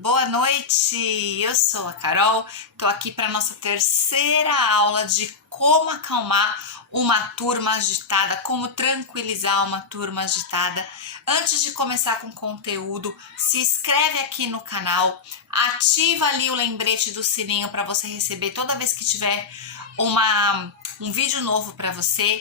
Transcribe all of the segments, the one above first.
Boa noite, eu sou a Carol, tô aqui para nossa terceira aula de como acalmar uma turma agitada, como tranquilizar uma turma agitada. Antes de começar com o conteúdo, se inscreve aqui no canal, ativa ali o lembrete do sininho para você receber toda vez que tiver um vídeo novo para você.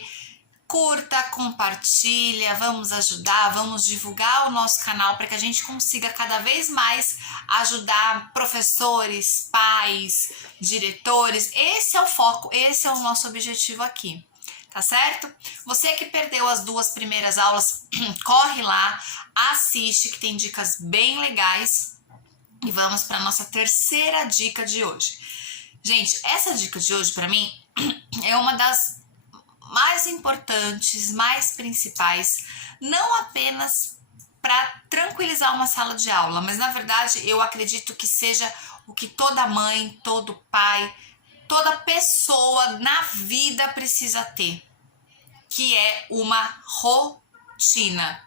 Curta, compartilha, vamos ajudar, vamos divulgar o nosso canal para que a gente consiga cada vez mais ajudar professores, pais, diretores. Esse é o foco, esse é o nosso objetivo aqui, tá certo? Você que perdeu as duas primeiras aulas, corre lá, assiste que tem dicas bem legais e vamos para nossa terceira dica de hoje. Gente, essa dica de hoje para mim é uma das mais importantes, mais principais, não apenas para tranquilizar uma sala de aula, mas na verdade eu acredito que seja o que toda mãe, todo pai, toda pessoa na vida precisa ter, que é uma rotina.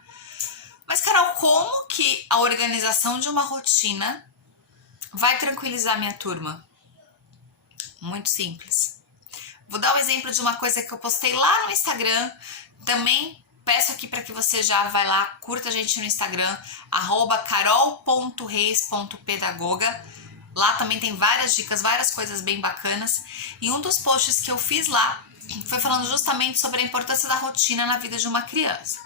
Mas, Carol, como que a organização de uma rotina vai tranquilizar minha turma? Muito simples. Vou dar o exemplo de uma coisa que eu postei lá no Instagram. Também peço aqui para que você já vai lá, curta a gente no Instagram, @carol.reis.pedagoga. Lá também tem várias dicas, várias coisas bem bacanas. E um dos posts que eu fiz lá foi falando justamente sobre a importância da rotina na vida de uma criança.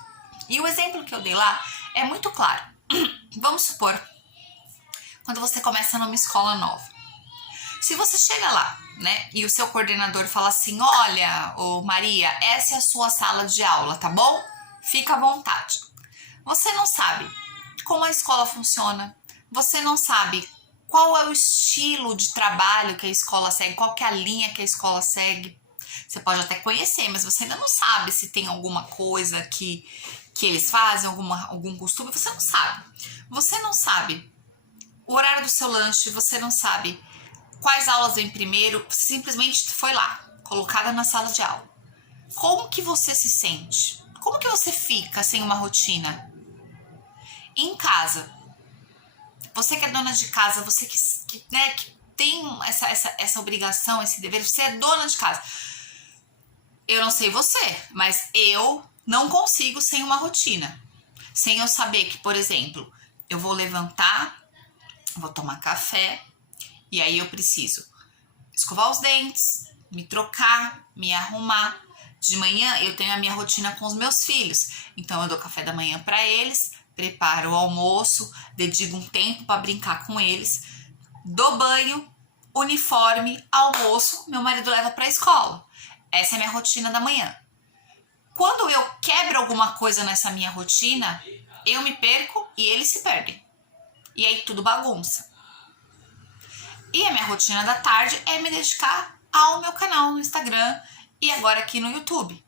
E o exemplo que eu dei lá é muito claro. Vamos supor, quando você começa numa escola nova. Se você chega lá, né, e o seu coordenador fala assim, olha, ô Maria, essa é a sua sala de aula, tá bom? Fica à vontade. Você não sabe como a escola funciona, você não sabe qual é o estilo de trabalho que a escola segue, qual que é a linha que a escola segue. Você pode até conhecer, mas você ainda não sabe se tem alguma coisa que eles fazem, algum costume, você não sabe. Você não sabe o horário do seu lanche, você não sabe quais aulas vem primeiro, simplesmente foi lá, colocada na sala de aula. Como que você se sente? Como que você fica sem uma rotina? Em casa, você que é dona de casa, você que tem essa obrigação, esse dever, você é dona de casa. Eu não sei você, mas eu não consigo sem uma rotina. Sem eu saber que, por exemplo, eu vou levantar, vou tomar café, e aí eu preciso escovar os dentes, me trocar, me arrumar. De manhã eu tenho a minha rotina com os meus filhos. Então eu dou café da manhã para eles, preparo o almoço, dedico um tempo para brincar com eles, dou banho, uniforme, almoço, meu marido leva para a escola. Essa é a minha rotina da manhã. Quando eu quebro alguma coisa nessa minha rotina, eu me perco e eles se perdem. E aí tudo bagunça. E a minha rotina da tarde é me dedicar ao meu canal no Instagram e agora aqui no YouTube.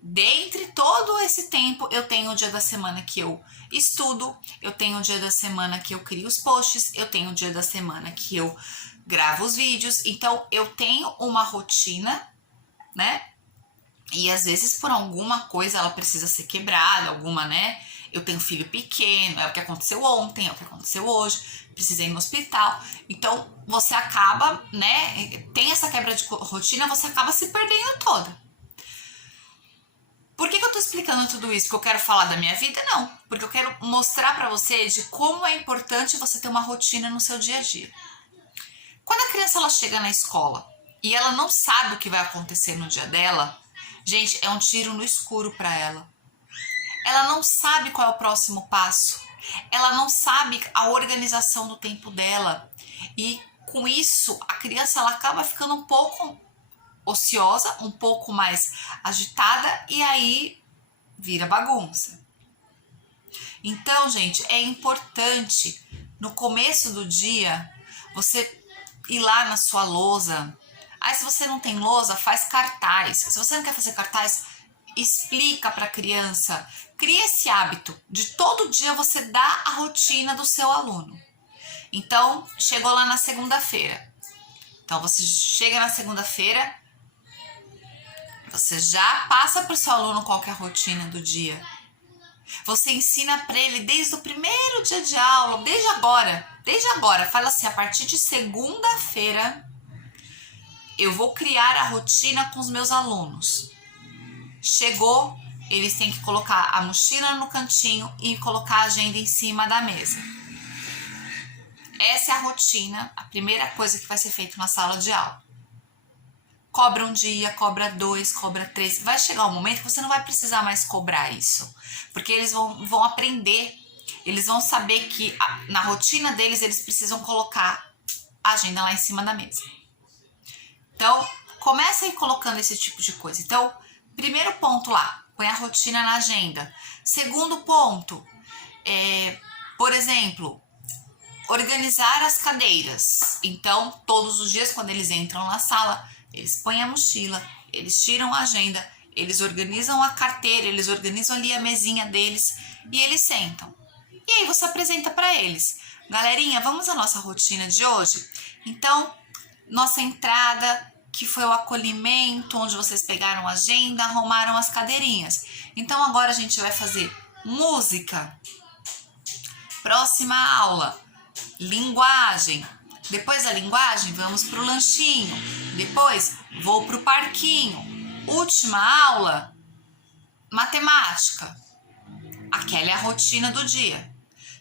Dentre todo esse tempo, eu tenho o dia da semana que eu estudo, eu tenho o dia da semana que eu crio os posts, eu tenho o dia da semana que eu gravo os vídeos. Então, eu tenho uma rotina, né? E às vezes, por alguma coisa, ela precisa ser quebrada, alguma, né? Eu tenho filho pequeno, é o que aconteceu ontem, é o que aconteceu hoje, precisei ir no hospital. Então, você acaba, né? Tem essa quebra de rotina, você acaba se perdendo toda. Por que eu tô explicando tudo isso? Porque eu quero falar da minha vida? Não. Porque eu quero mostrar pra você de como é importante você ter uma rotina no seu dia a dia. Quando a criança ela chega na escola e ela não sabe o que vai acontecer no dia dela, gente, é um tiro no escuro para ela. Ela não sabe qual é o próximo passo. Ela não sabe a organização do tempo dela. E com isso, a criança ela acaba ficando um pouco ociosa, um pouco mais agitada e aí vira bagunça. Então, gente, é importante no começo do dia você ir lá na sua lousa. Aí, se você não tem lousa, faz cartaz. Se você não quer fazer cartaz, explica para a criança. Cria esse hábito de todo dia você dar a rotina do seu aluno. Então, chegou lá na segunda-feira. Então, você chega na segunda-feira, você já passa para o seu aluno qual que é a rotina do dia. Você ensina para ele desde o primeiro dia de aula, desde agora. Fala assim, a partir de segunda-feira eu vou criar a rotina com os meus alunos. Chegou, eles têm que colocar a mochila no cantinho e colocar a agenda em cima da mesa. Essa é a rotina, a primeira coisa que vai ser feita na sala de aula. Cobra um dia, cobra 2, cobra 3. Vai chegar um momento que você não vai precisar mais cobrar isso. Porque eles vão aprender, eles vão saber que na rotina deles eles precisam colocar a agenda lá em cima da mesa. Então, começa aí colocando esse tipo de coisa. Então, primeiro ponto lá, põe a rotina na agenda. Segundo ponto, por exemplo, organizar as cadeiras. Então, todos os dias quando eles entram na sala, eles põem a mochila, eles tiram a agenda, eles organizam a carteira, eles organizam ali a mesinha deles e eles sentam. E aí você apresenta para eles. Galerinha, vamos à nossa rotina de hoje? Então, nossa entrada, que foi o acolhimento, onde vocês pegaram a agenda, arrumaram as cadeirinhas. Então, agora a gente vai fazer música. Próxima aula, linguagem. Depois da linguagem, vamos para o lanchinho. Depois, vou para o parquinho. Última aula, matemática. Aquela é a rotina do dia.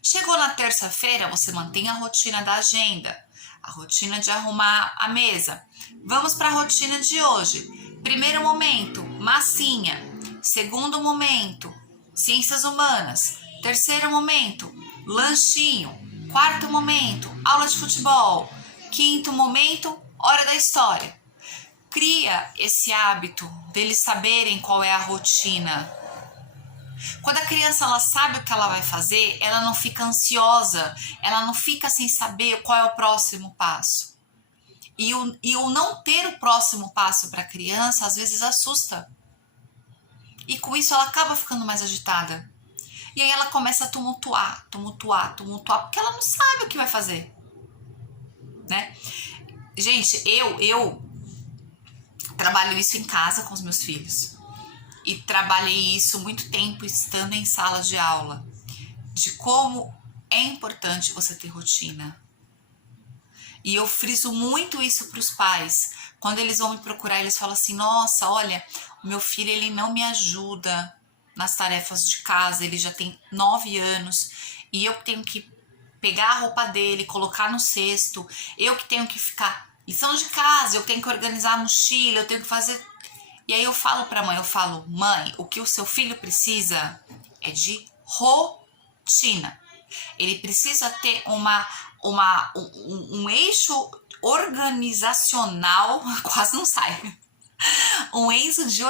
Chegou na terça-feira, você mantém a rotina da agenda, a rotina de arrumar a mesa. Vamos para a rotina de hoje. Primeiro momento, massinha. Segundo momento, ciências humanas. Terceiro momento, lanchinho. Quarto momento, aula de futebol. Quinto momento, hora da história. Cria esse hábito deles saberem qual é a rotina. Quando a criança ela sabe o que ela vai fazer, ela não fica ansiosa, ela não fica sem saber qual é o próximo passo. E o não ter o próximo passo para a criança, às vezes assusta. E com isso ela acaba ficando mais agitada. E aí ela começa a tumultuar, porque ela não sabe o que vai fazer, né? Gente, eu trabalho isso em casa com os meus filhos. E trabalhei isso muito tempo estando em sala de aula. De como é importante você ter rotina. E eu friso muito isso para os pais. Quando eles vão me procurar, eles falam assim, nossa, olha, o meu filho ele não me ajuda nas tarefas de casa, ele já tem 9 anos e eu tenho que pegar a roupa dele, colocar no cesto, eu que tenho que ficar lição de casa, eu tenho que organizar a mochila, eu tenho que fazer. E aí eu falo pra mãe, mãe, o que o seu filho precisa é de rotina. Ele precisa ter um eixo organizacional, quase não sai. Um eixo de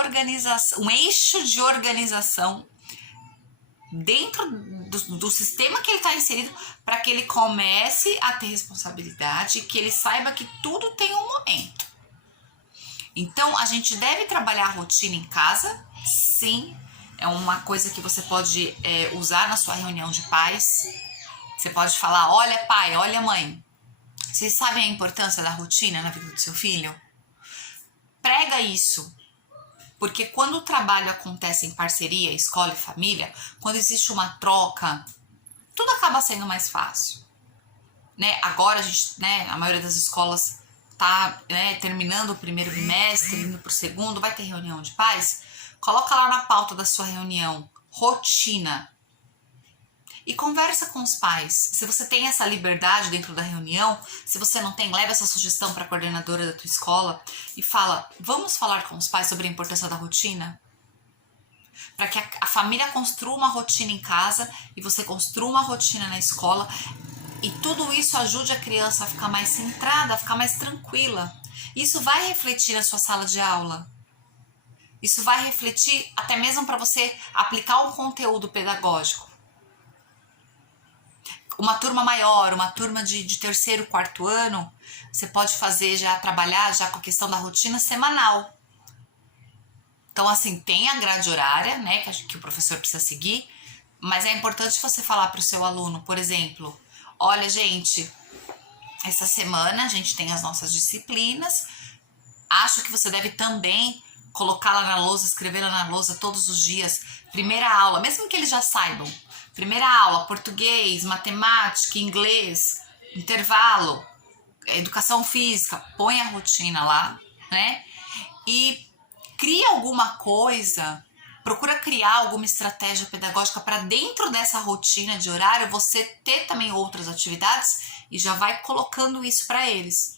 organização dentro do sistema que ele está inserido para que ele comece a ter responsabilidade, que ele saiba que tudo tem um momento. Então, a gente deve trabalhar a rotina em casa, sim, é uma coisa que você pode usar na sua reunião de pais. Você pode falar, olha pai, olha mãe, vocês sabem a importância da rotina na vida do seu filho? Prega isso, porque quando o trabalho acontece em parceria, escola e família, quando existe uma troca, tudo acaba sendo mais fácil, né? Agora a gente, né, a maioria das escolas tá, né, terminando o primeiro bimestre, indo pro segundo, vai ter reunião de pais, coloca lá na pauta da sua reunião, rotina. E conversa com os pais. Se você tem essa liberdade dentro da reunião, se você não tem, leva essa sugestão para a coordenadora da tua escola e fala, vamos falar com os pais sobre a importância da rotina? Para que a família construa uma rotina em casa e você construa uma rotina na escola e tudo isso ajude a criança a ficar mais centrada, a ficar mais tranquila. Isso vai refletir na sua sala de aula. Isso vai refletir até mesmo para você aplicar um conteúdo pedagógico. Uma turma maior, uma turma de terceiro, quarto ano, você pode trabalhar já com a questão da rotina semanal. Então, assim, tem a grade horária, né, que o professor precisa seguir, mas é importante você falar para o seu aluno, por exemplo, olha, gente, essa semana a gente tem as nossas disciplinas, acho que você deve também colocar lá na lousa, escrever lá na lousa todos os dias. Primeira aula, mesmo que eles já saibam. Primeira aula, português, matemática, inglês, intervalo, educação física, põe a rotina lá, né? E cria alguma coisa, procura criar alguma estratégia pedagógica para dentro dessa rotina de horário você ter também outras atividades e já vai colocando isso para eles.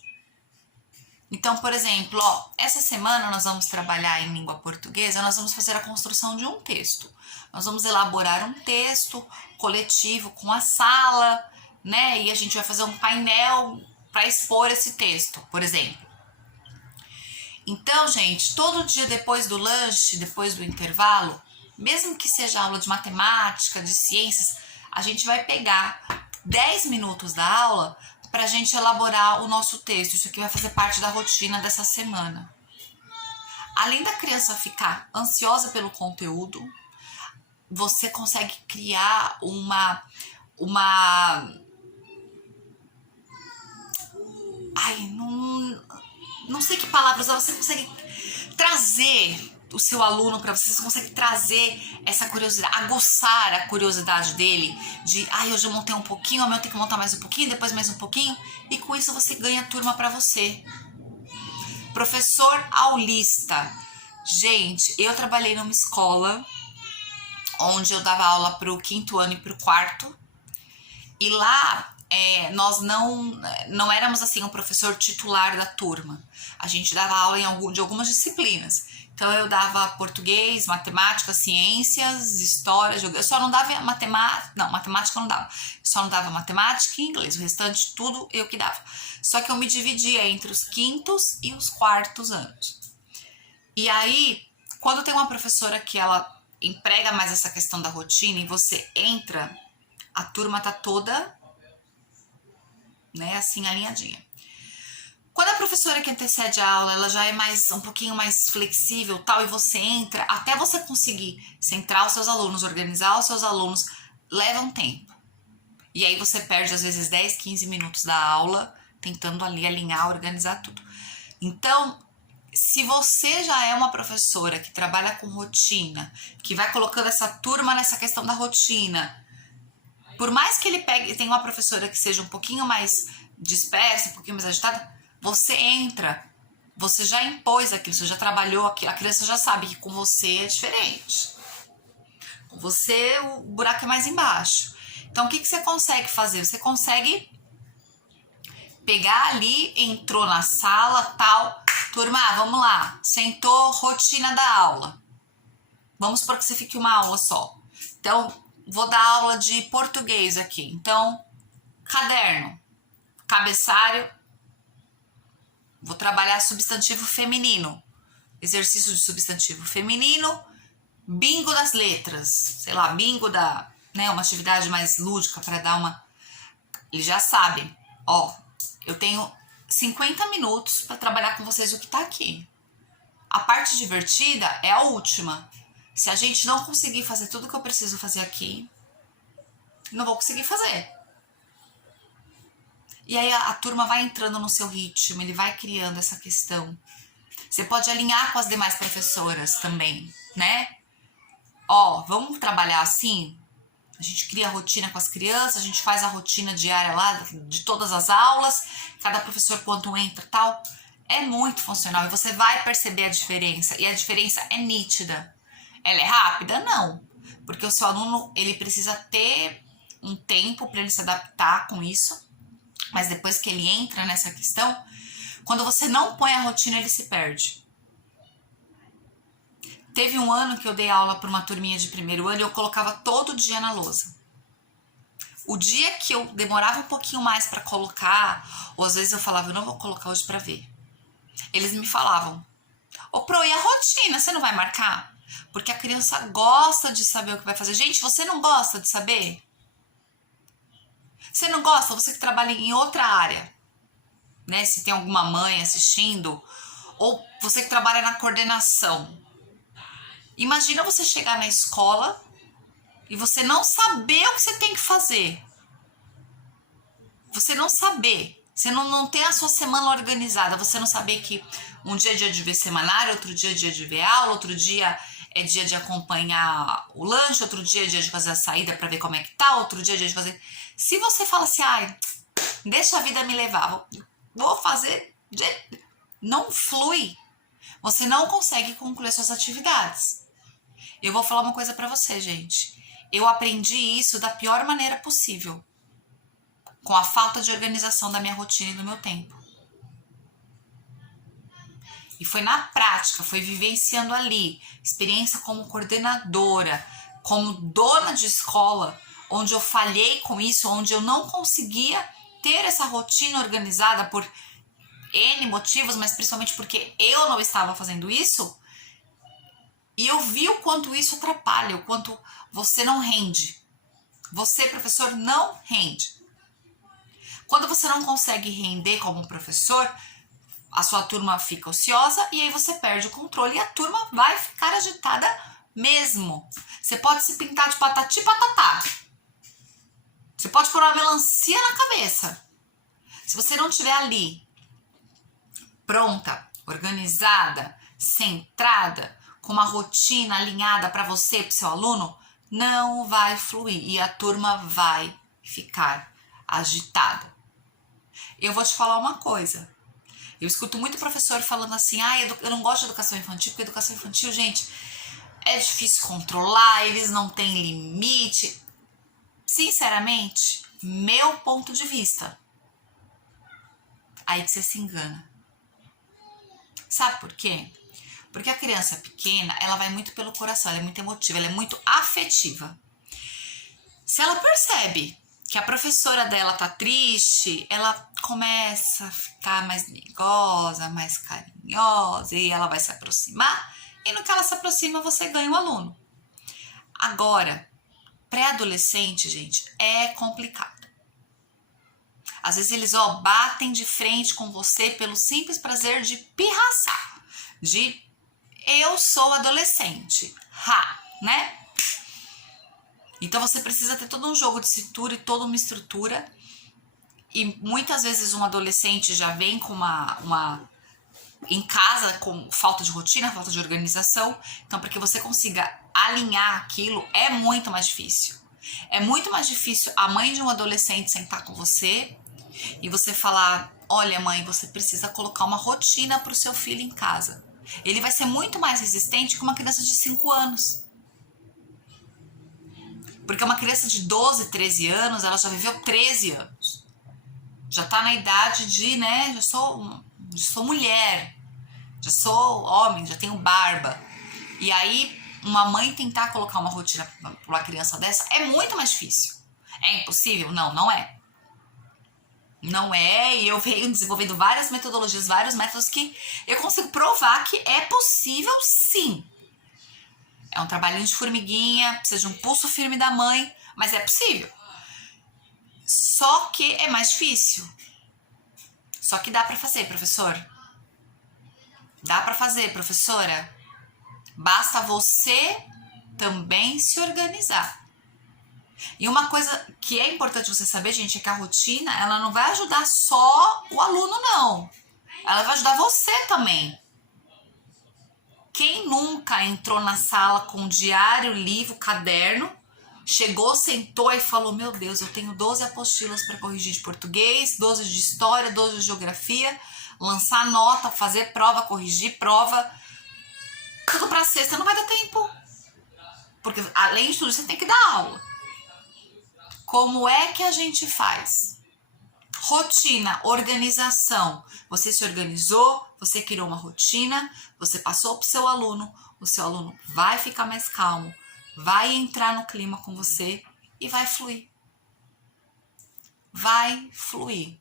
Então, por exemplo, ó, essa semana nós vamos trabalhar em língua portuguesa, nós vamos fazer a construção de um texto. Nós vamos elaborar um texto coletivo com a sala, né? E a gente vai fazer um painel para expor esse texto, por exemplo. Então, gente, todo dia depois do lanche, depois do intervalo, mesmo que seja aula de matemática, de ciências, a gente vai pegar 10 minutos da aula para a gente elaborar o nosso texto. Isso aqui vai fazer parte da rotina dessa semana. Além da criança ficar ansiosa pelo conteúdo, você consegue criar não sei que palavras, você consegue trazer o seu aluno para você consegue trazer essa curiosidade, aguçar a curiosidade dele de, hoje eu montei um pouquinho, amanhã eu tenho que montar mais um pouquinho, depois mais um pouquinho, e com isso você ganha turma para você. Professor aulista. Gente, eu trabalhei numa escola onde eu dava aula para o 5º ano e para o 4º, e lá nós não éramos assim um professor titular da turma. A gente dava aula de algumas disciplinas. Então eu dava português, matemática, ciências, história, eu só não dava matemática eu não dava. Eu só não dava matemática e inglês, o restante tudo eu que dava. Só que eu me dividia entre os 5º e os 4º anos. E aí, quando tem uma professora que ela emprega mais essa questão da rotina e você entra, a turma tá toda, né, assim, alinhadinha. Quando a professora que antecede a aula, ela já é um pouquinho mais flexível, tal, e você entra, até você conseguir centrar os seus alunos, organizar os seus alunos, leva um tempo. E aí você perde, às vezes, 10, 15 minutos da aula, tentando ali alinhar, organizar tudo. Então, se você já é uma professora que trabalha com rotina, que vai colocando essa turma nessa questão da rotina, por mais que ele tenha uma professora que seja um pouquinho mais dispersa, um pouquinho mais agitada, você entra, você já impôs aquilo, você já trabalhou aquilo, a criança já sabe que com você é diferente. Com você o buraco é mais embaixo. Então o que você consegue fazer? Você consegue pegar ali, entrou na sala, tal, turma, vamos lá, sentou, rotina da aula. Vamos supor que você fique uma aula só. Então, vou dar aula de português aqui. Então, caderno, cabeçalho, vou trabalhar substantivo feminino, exercício de substantivo feminino, bingo das letras, sei lá, bingo uma atividade mais lúdica para dar uma... Eles já sabem, ó, eu tenho 50 minutos para trabalhar com vocês o que tá aqui. A parte divertida é a última. Se a gente não conseguir fazer tudo que eu preciso fazer aqui, não vou conseguir fazer. E aí a turma vai entrando no seu ritmo, ele vai criando essa questão. Você pode alinhar com as demais professoras também, né? Ó, vamos trabalhar assim? A gente cria a rotina com as crianças, a gente faz a rotina diária lá de todas as aulas, cada professor quando entra e tal. É muito funcional e você vai perceber a diferença. E a diferença é nítida. Ela é rápida? Não. Porque o seu aluno, ele precisa ter um tempo para ele se adaptar com isso. Mas depois que ele entra nessa questão, quando você não põe a rotina, ele se perde. Teve um ano que eu dei aula para uma turminha de 1º ano e eu colocava todo dia na lousa. O dia que eu demorava um pouquinho mais para colocar, ou às vezes eu falava, eu não vou colocar hoje para ver. Eles me falavam, ô Pro, e a rotina, você não vai marcar? Porque a criança gosta de saber o que vai fazer. Gente, você não gosta de saber? Você não gosta? Você que trabalha em outra área, né? Se tem alguma mãe assistindo, ou você que trabalha na coordenação. Imagina você chegar na escola e você não saber o que você tem que fazer. Você não saber. Você não tem a sua semana organizada, você não saber que um dia é dia de ver semanário, outro dia é dia de ver aula, outro dia é dia de acompanhar o lanche, outro dia é dia de fazer a saída para ver como é que tá, outro dia é dia de fazer... Se você fala assim, ai, deixa a vida me levar, vou fazer... Não flui. Você não consegue concluir suas atividades. Eu vou falar uma coisa pra você, gente. Eu aprendi isso da pior maneira possível. Com a falta de organização da minha rotina e do meu tempo. E foi na prática, foi vivenciando ali. Experiência como coordenadora, como dona de escola, onde eu falhei com isso, onde eu não conseguia ter essa rotina organizada por N motivos, mas principalmente porque eu não estava fazendo isso. E eu vi o quanto isso atrapalha, o quanto você não rende. Você, professor, não rende. Quando você não consegue render como professor, a sua turma fica ociosa e aí você perde o controle e a turma vai ficar agitada mesmo. Você pode se pintar de patati patatá. Você pode pôr uma melancia na cabeça. Se você não estiver ali, pronta, organizada, centrada, com uma rotina alinhada para você, para o seu aluno, não vai fluir e a turma vai ficar agitada. Eu vou te falar uma coisa. Eu escuto muito professor falando assim, eu não gosto de educação infantil, porque educação infantil, gente, é difícil controlar, eles não têm limite. Sinceramente, meu ponto de vista, aí que você se engana. Sabe por quê? Porque a criança pequena, ela vai muito pelo coração, ela é muito emotiva, ela é muito afetiva. Se ela percebe que a professora dela tá triste, ela começa a ficar mais amigosa, mais carinhosa, e ela vai se aproximar, e no que ela se aproxima, você ganha um aluno. Agora, pré-adolescente, gente, é complicado. Às vezes eles, batem de frente com você pelo simples prazer de pirraçar, de eu sou adolescente, né? Então você precisa ter todo um jogo de cintura e toda uma estrutura. E muitas vezes um adolescente já vem com em casa com falta de rotina, falta de organização. Então, para que você consiga alinhar aquilo, é muito mais difícil. É muito mais difícil a mãe de um adolescente sentar com você e você falar, olha mãe, você precisa colocar uma rotina para o seu filho em casa. Ele vai ser muito mais resistente que uma criança de 5 anos. Porque uma criança de 12, 13 anos, ela já viveu 13 anos. Já tá na idade de, né, já sou mulher, já sou homem, já tenho barba. E aí, uma mãe tentar colocar uma rotina para uma criança dessa é muito mais difícil. É impossível? Não, não é. Não é, e eu venho desenvolvendo várias metodologias, vários métodos que eu consigo provar que é possível sim. É um trabalhinho de formiguinha, precisa de um pulso firme da mãe, mas é possível. Só que é mais difícil. Só que dá pra fazer, professor. Dá pra fazer, professora. Basta você também se organizar. E uma coisa que é importante você saber, gente, é que a rotina, ela não vai ajudar só o aluno, não. Ela vai ajudar você também. Quem nunca entrou na sala com diário, livro, caderno, chegou, sentou e falou, meu Deus, eu tenho 12 apostilas para corrigir de português, 12 de história, 12 de geografia, lançar nota, fazer prova, corrigir prova, tudo para sexta, não vai dar tempo. Porque além de tudo, você tem que dar aula. Como é que a gente faz? Rotina, organização. Você se organizou, você criou uma rotina, você passou para o seu aluno vai ficar mais calmo, vai entrar no clima com você e vai fluir. Vai fluir.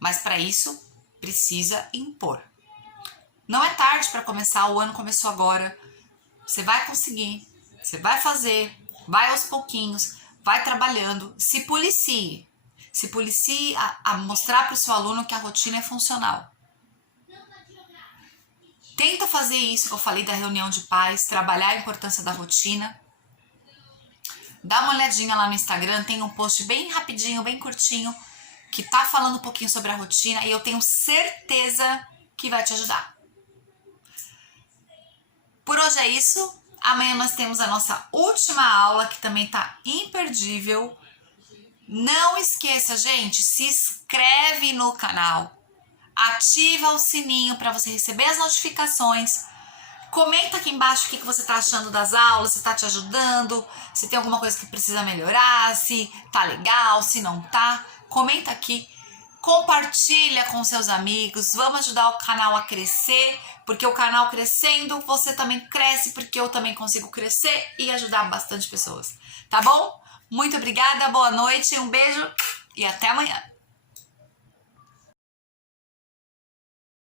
Mas para isso, precisa impor. Não é tarde para começar, o ano começou agora. Você vai conseguir, você vai fazer, vai aos pouquinhos, vai trabalhando, se policie. Se policie a mostrar para o seu aluno que a rotina é funcional. Tenta fazer isso que eu falei da reunião de pais, trabalhar a importância da rotina. Dá uma olhadinha lá no Instagram, tem um post bem rapidinho, bem curtinho, que tá falando um pouquinho sobre a rotina e eu tenho certeza que vai te ajudar. Por hoje é isso. Amanhã nós temos a nossa última aula, que também tá imperdível. Não esqueça, gente, se inscreve no canal. Ativa o sininho para você receber as notificações. Comenta aqui embaixo o que você tá achando das aulas, se tá te ajudando, se tem alguma coisa que precisa melhorar, se tá legal, se não tá. Comenta aqui. Compartilha com seus amigos, vamos ajudar o canal a crescer, porque o canal crescendo, você também cresce, porque eu também consigo crescer e ajudar bastante pessoas, tá bom? Muito obrigada, boa noite, um beijo e até amanhã.